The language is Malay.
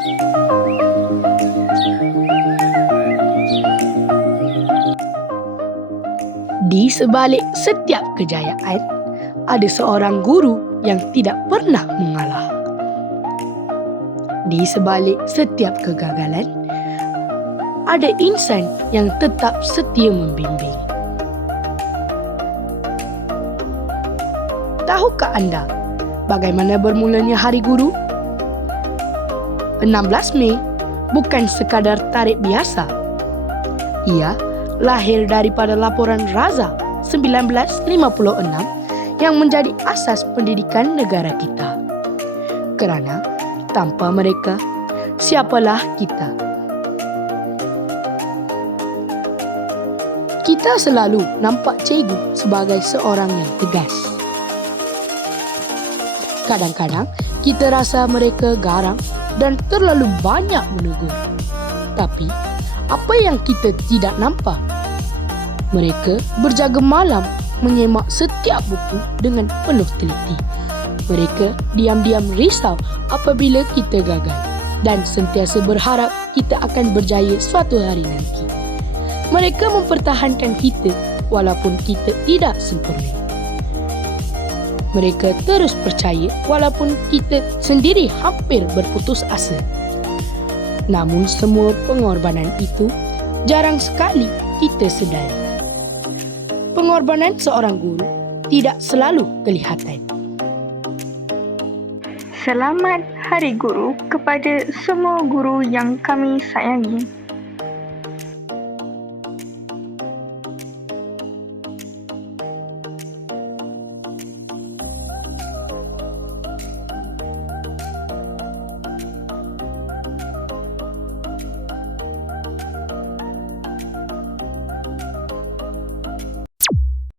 Di sebalik setiap kejayaan, ada seorang guru yang tidak pernah mengalah. Di sebalik setiap kegagalan, ada insan yang tetap setia membimbing. Tahukah anda bagaimana bermulanya Hari Guru? 16 Mei bukan sekadar tarikh biasa. Ia lahir daripada laporan Raza 1956 yang menjadi asas pendidikan negara kita. Kerana tanpa mereka, siapalah kita? Kita selalu nampak cikgu sebagai seorang yang tegas. Kadang-kadang kita rasa mereka garang dan terlalu banyak menegur. Tapi apa yang kita tidak nampak? Mereka berjaga malam menyemak setiap buku dengan penuh teliti. Mereka diam-diam risau apabila kita gagal dan sentiasa berharap kita akan berjaya suatu hari nanti. Mereka mempertahankan kita walaupun kita tidak sempurna. Mereka terus percaya walaupun kita sendiri hampir berputus asa. Namun semua pengorbanan itu jarang sekali kita sedari. Pengorbanan seorang guru tidak selalu kelihatan. Selamat Hari Guru kepada semua guru yang kami sayangi.